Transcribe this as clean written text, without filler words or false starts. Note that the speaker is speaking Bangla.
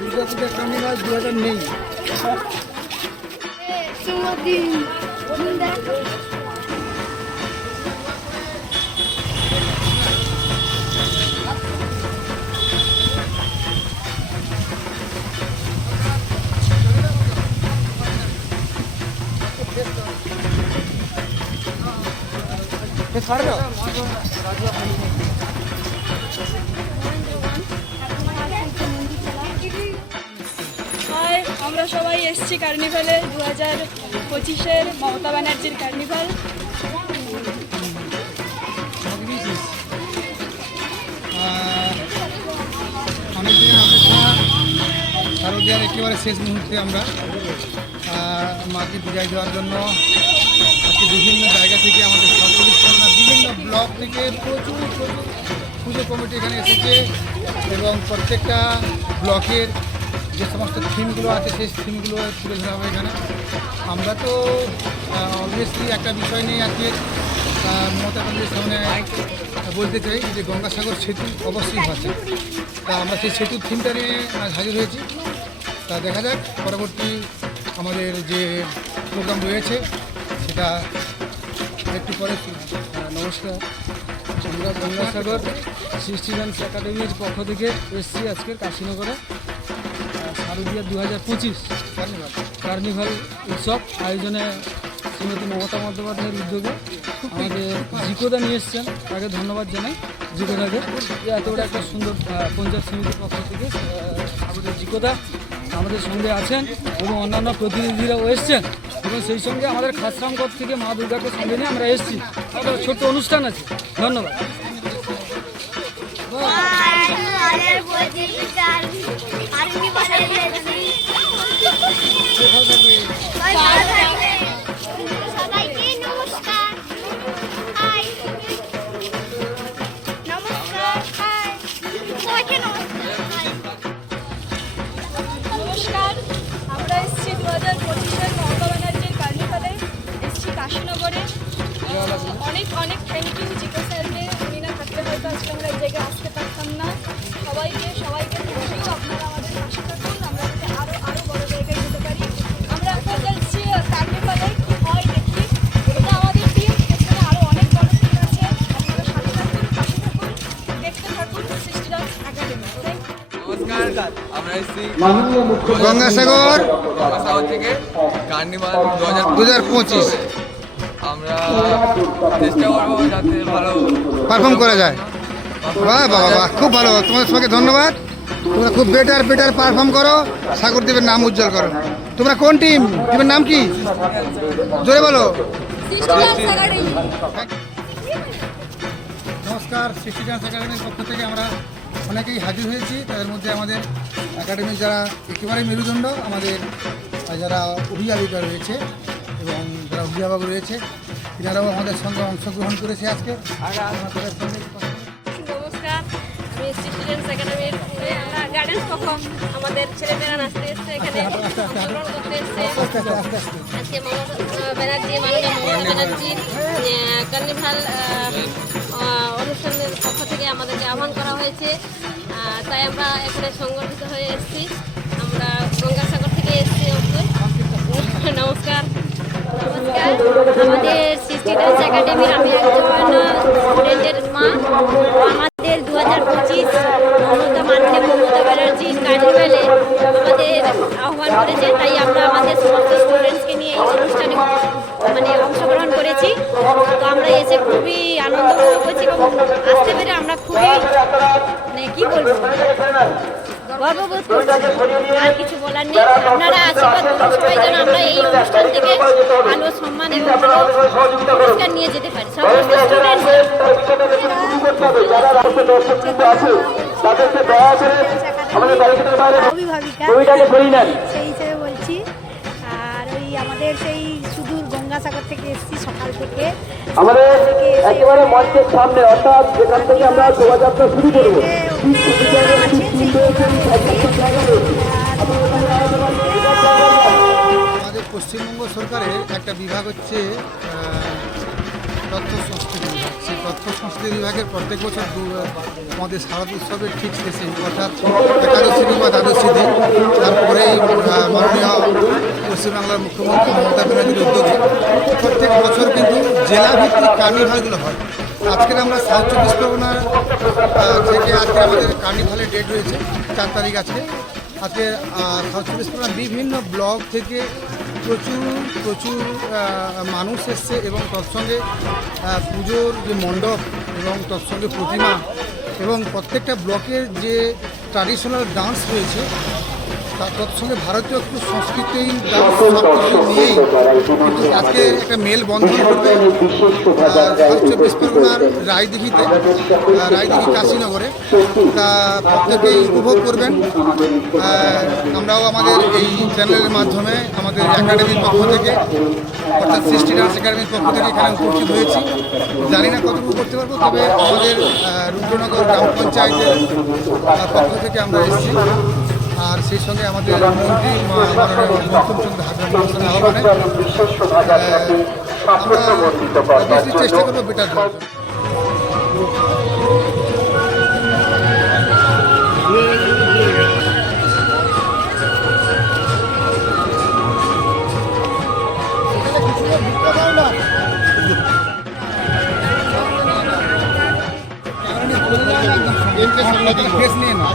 দুর্গাপূজা কামিনা 2000 নেই। আমরা সবাই এসেছি কার্নিভালে 2025-এর মমতা ব্যানার্জির কার্নিভাল। অনেকদিন অপেক্ষা, শারদীয়ার একেবারে শেষ মুহূর্তে আমরা মাকে বিদায় দেওয়ার জন্য আজকে বিভিন্ন জায়গা থেকে আমাদের বিভিন্ন ব্লক থেকে প্রচুর পুজো কমিটি এখানে এসেছে এবং প্রত্যেকটা ব্লকের যে সমস্ত থিমগুলো আছে সেই থিমগুলো তুলে ধরা হবে এখানে। আমরা তো অবভিয়াসলি একটা বিষয় নিয়ে আজকে মমতা ব্যানার্জির সামনে বলতে চাই যে গঙ্গাসাগর সেতু অবশ্যই হচ্ছে। তা আমরা সেই সেতুর থিমটা নিয়ে আজ হাজির হয়েছি। তা দেখা যাক পরবর্তী আমাদের যে প্রোগ্রাম রয়েছে সেটা একটু পরে। নমস্কার, আমরা গঙ্গাসাগর সৃষ্টিড্যান্স একাডেমির পক্ষ থেকে এসেছি আজকের কাশীনগরে শারদীয়া 2025 কার্নিভাল উৎসব আয়োজনে শ্রীমতী মমতা বন্দ্যোপাধ্যায়ের উদ্যোগে আমাদের জিকোদা নিয়ে এসছেন। তাকে ধন্যবাদ জানাই জিকোদাকে, যে এত বড় একটা সুন্দর পঞ্চায়েত সমিতির পক্ষ থেকে আমাদের জিকোদা আমাদের সঙ্গে আছেন এবং অন্যান্য প্রতিনিধিরাও এসছেন এবং সেই সঙ্গে আমাদের খাসরামগড় থেকে মা দুর্গাকে সঙ্গে নিয়ে আমরা এসেছি। একটা ছোট্ট অনুষ্ঠান আছে। ধন্যবাদ। নমস্কার, আমরা এসেছি 2025-এর মমতা ব্যানার্জির কার্নিভালে, এসেছি কাশীনগরে। অনেক অনেক থ্যাংক ইউ জিকো স্যারকে, উনি না থাকতে হয়তো আজকে আমরা এই জায়গায় আসতে পারতাম না। সবাইকে থ্যাংক ইউ। আপনারা আমাদের পাশে থাকুন, আমরা যাতে আরও বড় জায়গায় যেতে পারি। আমরা এখন যাচ্ছি কার্নিভালে, কি হয় দেখি। এটা আমাদের টিম, এখানে আরও অনেক বড় টিম আছে। আপনারা সাথে থাকুন, পাশে থাকুন, দেখতে থাকুন সৃষ্টিড্যান্স একাডেমি। Thank you. নমস্কার, আমরা এসেছি গঙ্গাসাগর থেকে কার্নিভাল 2025 আমরা চেষ্টা করবো যাতে ভালো পারফর্ম করা যায়। বাহ বাবা বাহ, খুব ভালো। তোমাদের সবাইকে ধন্যবাদ। তোমরা খুব বেটার পারফর্ম করো, সাগরদ্বীপের নাম উজ্জ্বল করো। তোমরা কোন টিম? টিমের নাম কি? জোরে বলো। নমস্কার, সৃষ্টি ডান্স একাডেমির পক্ষ থেকে আমরা অনেকেই হাজির হয়েছি। তাদের মধ্যে আমাদের একাডেমির যারা একেবারে মেরুদণ্ড, আমাদের যারা অভিভাবিকা রয়েছে এবং যারা অভিভাবক রয়েছে, এনারাও আমাদের সঙ্গে অংশগ্রহণ করেছে আজকে। নমস্কার, আমি স্টুডেন্টস একাডেমির আমরা গার্ডেন্স পক্ষ আমাদের ছেলেমেয়েরা নাচতে এসছে, এখানে অংশগ্রহণ করতে এসছে। আজকে মমতা ব্যানার্জি, মাননীয় মমতা ব্যানার্জির কার্নিভাল অনুষ্ঠানের পক্ষ থেকে আমাদেরকে আহ্বান করা হয়েছে, তাই আমরা এখানে সংগঠিত হয়ে এসেছি। আমরা গঙ্গাসাগর থেকে এসেছি। নমস্কার, আমাদের স্টুডেন্টস একাডেমির আমি একজন স্টুডেন্টের মা। আমাদের 2025 মাননীয় মমতা ব্যানার্জির কার্নিভালে আমাদের আহ্বান করেছে, তাই আমরা আমাদের সমস্ত স্টুডেন্টসকে নিয়ে এই অনুষ্ঠানে অংশগ্রহণ করেছি। তো আমরা এসে খুবই আনন্দ উপভোগ করছি এবং আসতে পেরে আমরা খুবই কি বলবো গর্ববোধ করছি। আর কিছু বলার নেই। আপনারা আশীর্বাদ করুন সবাই যেন আমরা এই অনুষ্ঠান থেকে ভালো সম্মান এবং পুরস্কার নিয়ে যেতে পারি। সমস্ত স্টুডেন্টস অভিভাবিকা সেই হিসেবে বলছি। আর ওই আমাদের সেই সুদূর গঙ্গাসাগর থেকে এসেছি সকাল থেকে। আমাদের একেবারে মঞ্চের সামনে, অর্থাৎ যেখান থেকে আমরা শোভাযাত্রা শুরু করবো, আমাদের পশ্চিমবঙ্গ সরকারের একটা বিভাগ হচ্ছে তথ্য সংস্কৃতি বিভাগ। সেই তথ্য সংস্কৃতি বিভাগের প্রত্যেক বছর আমাদের শারদ উৎসবের ঠিক শেষে অর্থাৎ একাদশী দিন বা দ্বাদশী দিন তারপরেই মাননীয় পশ্চিমবাংলার মুখ্যমন্ত্রী মমতা ব্যানার্জির উদ্যোগে প্রত্যেক বছর কিন্তু জেলাভিত্তিক কার্নিভালগুলো হয়। আজকের আমরা সাউথ চব্বিশ পরগনার থেকে আজকে আমাদের কার্নিভালের ডেট রয়েছে 4 তারিখ আজকে সাউথ চব্বিশ পরগনার বিভিন্ন ব্লক থেকে প্রচুর মানুষ এসছে এবং তৎসঙ্গে পুজোর যে মণ্ডপ এবং তৎসঙ্গে প্রতিমা এবং প্রত্যেকটা ব্লকের যে ট্র্যাডিশনাল ডান্স রয়েছে তার তৎসঙ্গে ভারতীয় একটু সংস্কৃতি ডান্স সব কিছু নিয়েই কিন্তু আজকে একটা মেল বন্ধন করবে সাউথ চব্বিশ পরগনার রায়দিঘিতে রায়দিঘি কাশীনগরে তা প্রত্যেকেই উপভোগ করবেন। আমরাও আমাদের এই চ্যানেলের মাধ্যমে আমাদের একাডেমির পক্ষ থেকে অর্থাৎ সৃষ্টি ডান্স একাডেমির পক্ষ থেকে এখানে উপস্থিত হয়েছি। জানি না কতটুকু করতে পারবো, তবে আমাদের রুদ্রনগর গ্রাম পঞ্চায়েতের পক্ষ থেকে আমরা এসেছি। আর সেই সঙ্গে আমাদের মন্ত্রী বঙ্কিমচন্দ্র হাজরা মহাশয়ের আহ্বানে আমরা বেশি চেষ্টা করবো বেটার দেওয়ার জন্য। কেস নিয়ে না